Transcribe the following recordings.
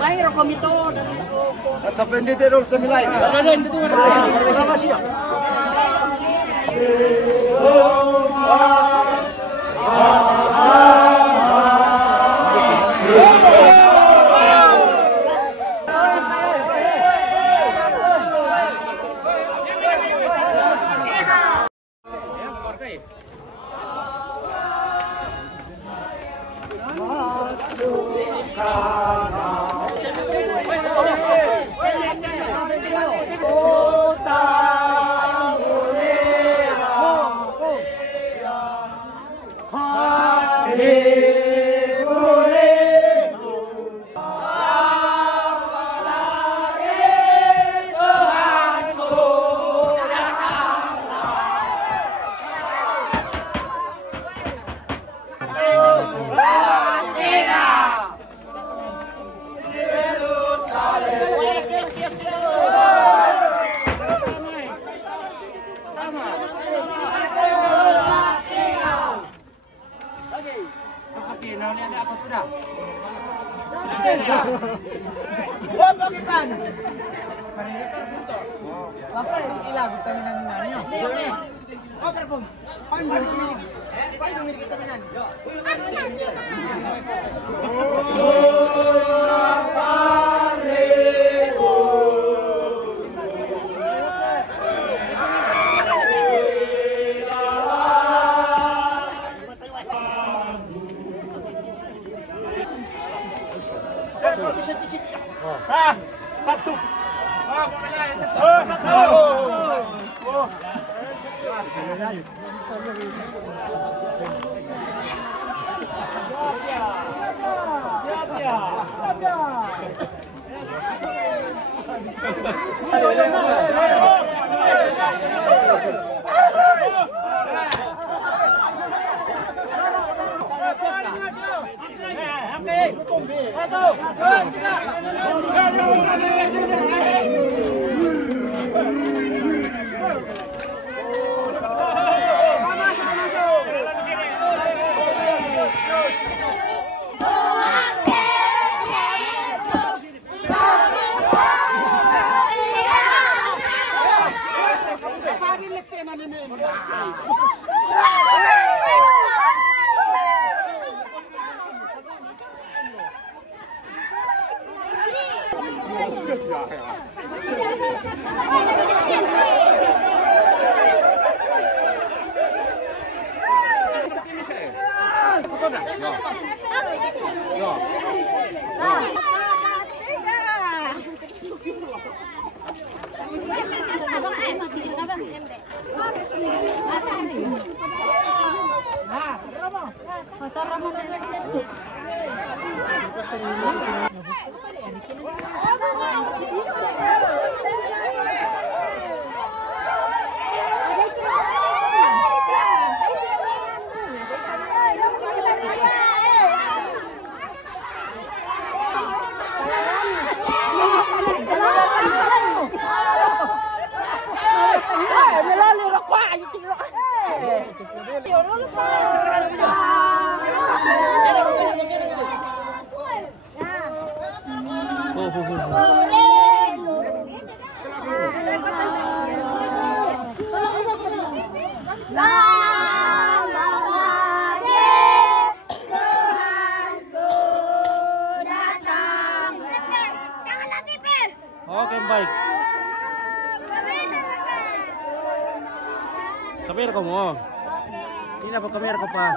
Mayroon kami to. Depende terus kami lain. Sama siap. Satu. Oke, baik. Kamera kamu. Ini apa kamera kau, Pak?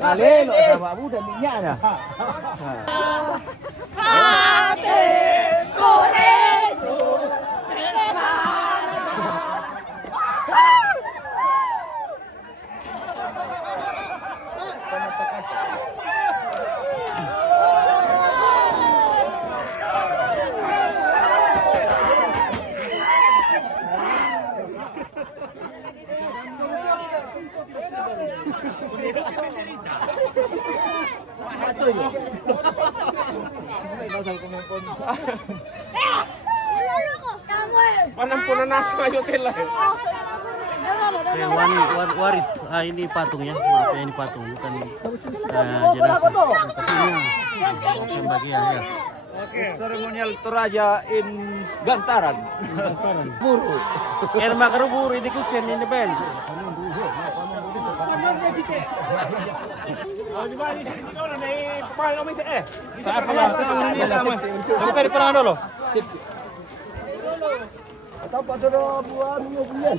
Dale, lo sama muda minyaknya. Panampunan nasi kayu telah. Warit. Ini patungnya. Maaf ya, ini patung, bukan jenazah. Tapi bagian ya. Seremonial Toraja in Gantaran. Buru. Erma Karubur ini kucing in the bench. Di mana di sini orang ni pemain kami Saya apa lah? Bukan di perang dulu. Atau pada buah bulan.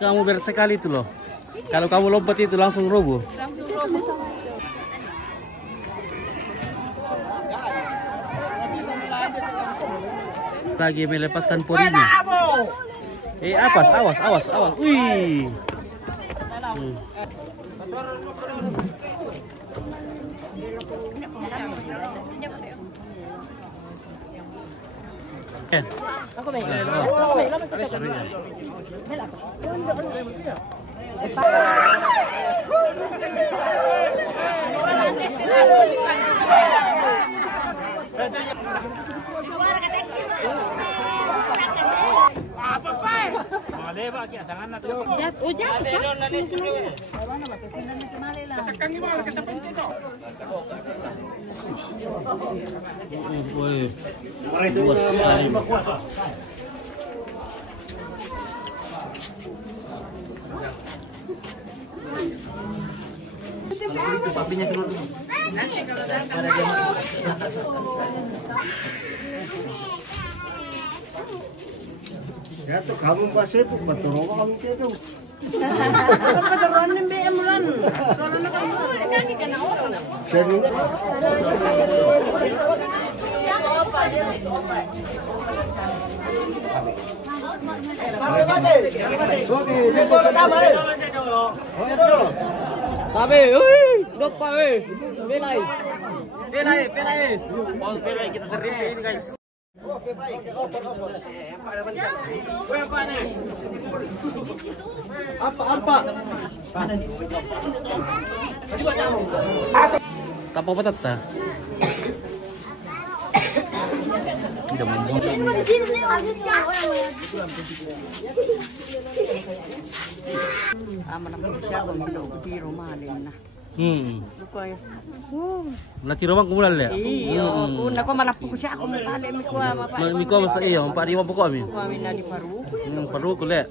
Kamu berat sekali itu loh. Kalau kamu lompat itu langsung roboh. Lagi melepaskan porinya. Awas. Wih. Luas sekali. Ya tuh kamu masih betul kamu itu. Apa teruan ni BM bulan? Soalnya kamu kaki kena orang. Serius. Pelai kita terima ini guys. Oke baik. Apa? Tapau patat ta. Tidak membuat. Nanti rumah kumulan le. Iyo, kuna ko malapok siya ako mukali mi ko mapa. Mi ko sa iyo, pa di mo po ko mi. Kami na di paru. Paru ko le.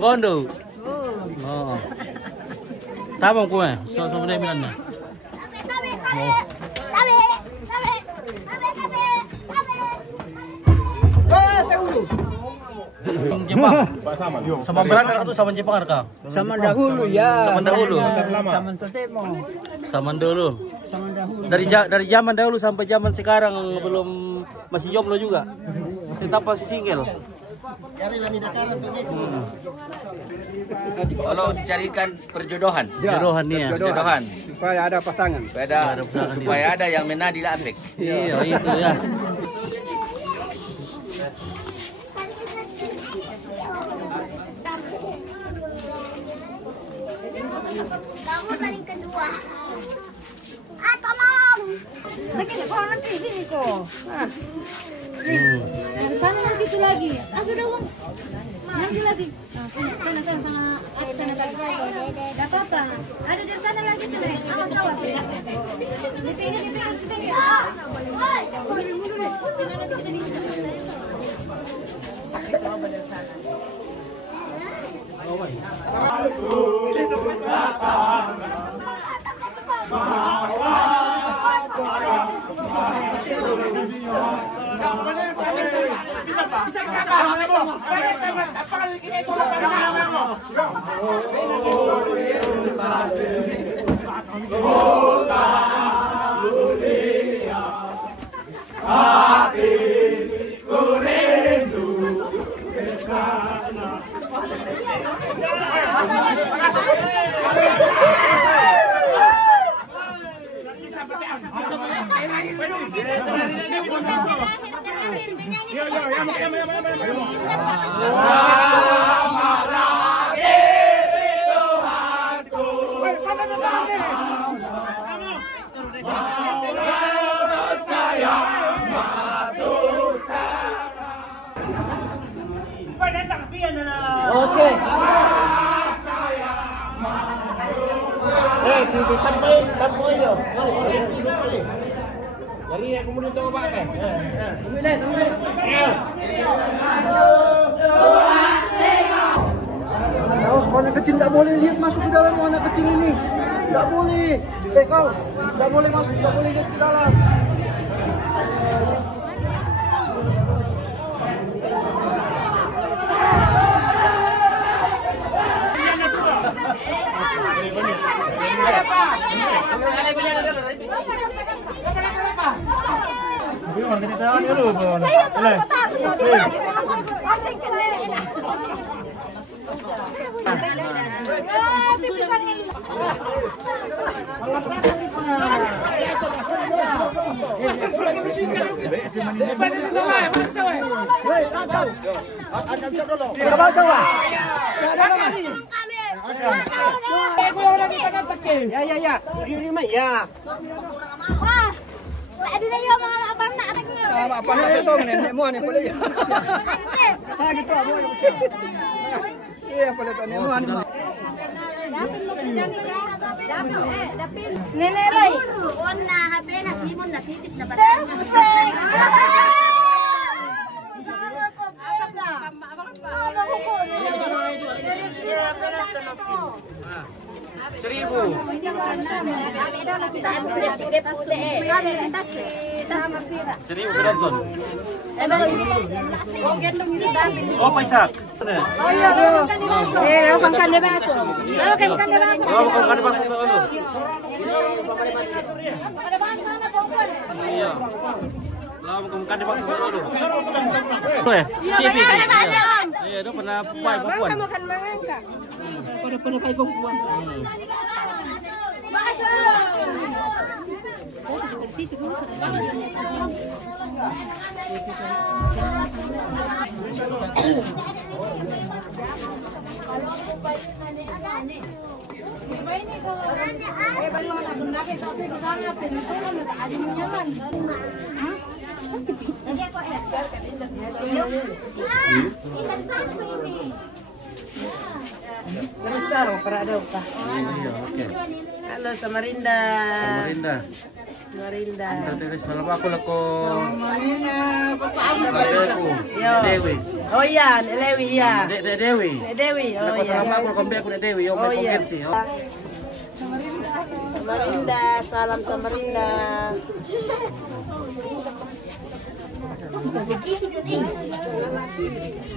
Bondo. Oo. Tama ko eh. So, sa mga milan na. Oo. Jepang. Sama berangkat atau sama Jepang ka? Sama dahulu ya. Sama dahulu. Sama tetemo. Sama dulu. Dari zaman dahulu sampai zaman sekarang belum masih jomblo juga. Tetap masih single. Kalau dicarikan perjodohan. Jodohan nih ya. Perjodohan. Supaya ada pasangan. Supaya ada yang menadi apek. Iya, itu ya. Kamu paling kedua. Ah, tolong. Begini, kok nanti di sini kok. Nah. Di sana nanti itu lagi. Ah, sudah bang. Nanti lagi. Sana sama atas sana tadi. Gak apa-apa. Ada di sana lagi tuh. Awas awas. Dipinggir. Woi, dulu deh. Nanti kita di sini. Oke. Tampoy yo. Dari aku mau coba apa? Harus anak kecil nggak boleh lihat masuk ke dalam anak kecil ini. Nggak boleh. Kau nggak boleh masuk, nggak boleh lihat ke dalam. Ya. Wah, ada na yung mga abang na anak niyo. Apa na ito nenek mo ano pala yan. Gitu amo. Iya pala to nenek mo ano. Nenek Roy, on na habe na simon na titip na ba? Seribu. Seribu penonton. Oh, Paisak. Oh iya, makan dia masuk. Makan dia masuk. Oh, makan dia masuk dulu. Iya. Lama makan dia masuk dulu. Iya, itu pernah pai perempuan. Kamu kan mangangka. Pada pai perempuan. Besar para pa. Iya, oke. Halo Samarinda. Samarinda. Samarinda. Terus salam aku lako. Samarinda. Aku. Dewi. Oh iya, Dewi iya. Dewi. Dewi. Oh Lako iya. salam aku kombe aku Dewi, yo Oh iya. konvensi. Samarinda, salam Samarinda.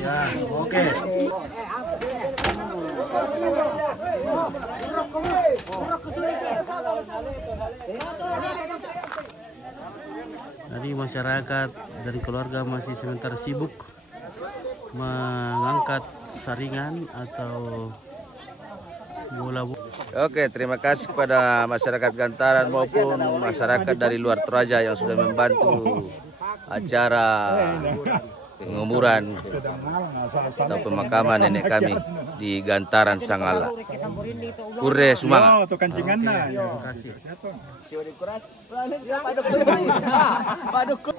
Ya, oke. Tadi masyarakat dan keluarga masih sementara sibuk mengangkat saringan atau bola. Oke, terima kasih kepada masyarakat Gantaran maupun masyarakat dari luar Toraja yang sudah membantu acara penguburan atau pemakaman nenek kami di Gantaran Sangala. Kure Sumanga. Terima kasih.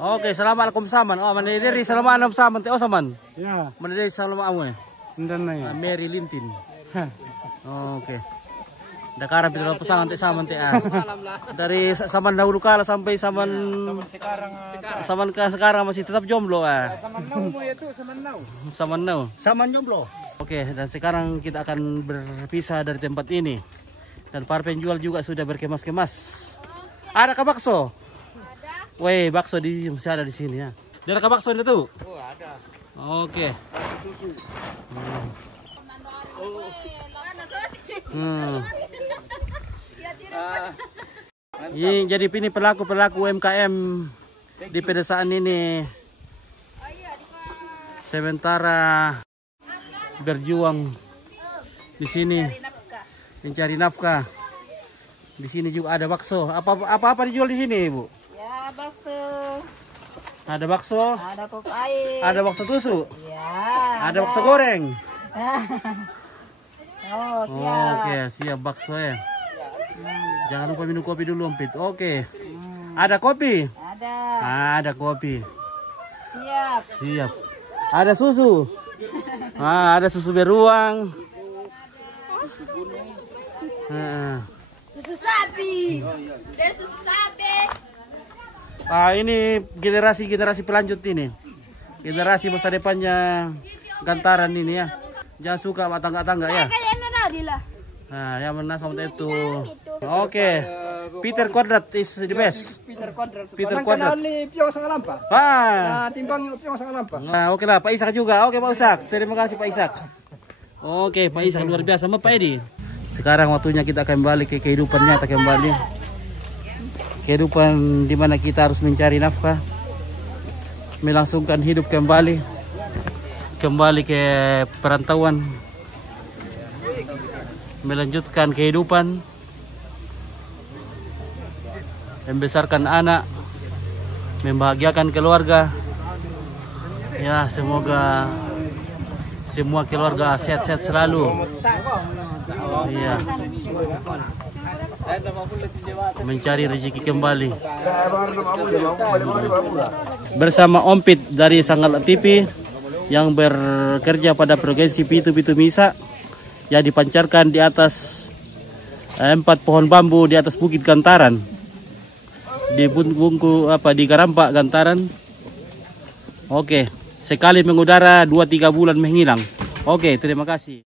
Oke, assalamualaikum saman. Oh, mandiri salaman saman teh saman. Ya, Mandiri salam amu. ndan na ya. Mary Lintin. Oke. Dakaran pindah pasangan teh saman teh. Dari saman dahulu kala sampai saman sekarang masih tetap jomblo Saman now. Saman jomblo. Oke, dan sekarang kita akan berpisah dari tempat ini. Dan para penjual juga sudah berkemas-kemas. Ada kah bakso? Ada. Weh, bakso masih ada di sini ya. Ada kah bakso itu? Oh, ada. Oke. Ini jadi ini pelaku UMKM di pedesaan ini. Sementara berjuang di sini mencari nafkah. Di sini juga ada bakso. Apa dijual di sini, Ibu? Ya, bakso. Ada bakso. Ada pop air. Ada bakso tusuk. Ya. Ada bakso goreng. Oh, siap. Oke, siap bakso ya. Jangan lupa minum kopi dulu, Ompit. Oke. Ada kopi? Ada. Ada kopi. Siap. Siap. Ada susu. Ada susu beruang. Susu sapi. Dia susu sapi. Ini generasi pelanjut ini. Generasi masa depannya Gantaran ini ya. Jangan suka sama tangga-tangga ya. Nah, yang mana sama itu. Oke. Peter Quadrat is the best. Peter Quadrat. Pio Sangalampa. Nah, Timbang Pio Sangalampa. nah oke lah, Pak Ishak juga. Oke, Pak Ishak. Terima kasih Pak Ishak. Oke, Pak Ishak luar biasa. Pak Edi. Sekarang waktunya kita akan balik ke kehidupan nyata kembali. Kehidupan di mana kita harus mencari nafkah. Melangsungkan hidup kembali. Kembali ke perantauan. Melanjutkan kehidupan. Membesarkan anak. Membahagiakan keluarga. Ya, semoga semua keluarga sehat-sehat selalu. Iya. Mencari rezeki kembali. Bersama Ompit dari Sangala TV yang bekerja pada provinsi Pitu Misa yang dipancarkan di atas 4 pohon bambu di atas Bukit Gantaran di di Garampak Gantaran. Oke, sekali mengudara 2-3 bulan menghilang. Oke, terima kasih.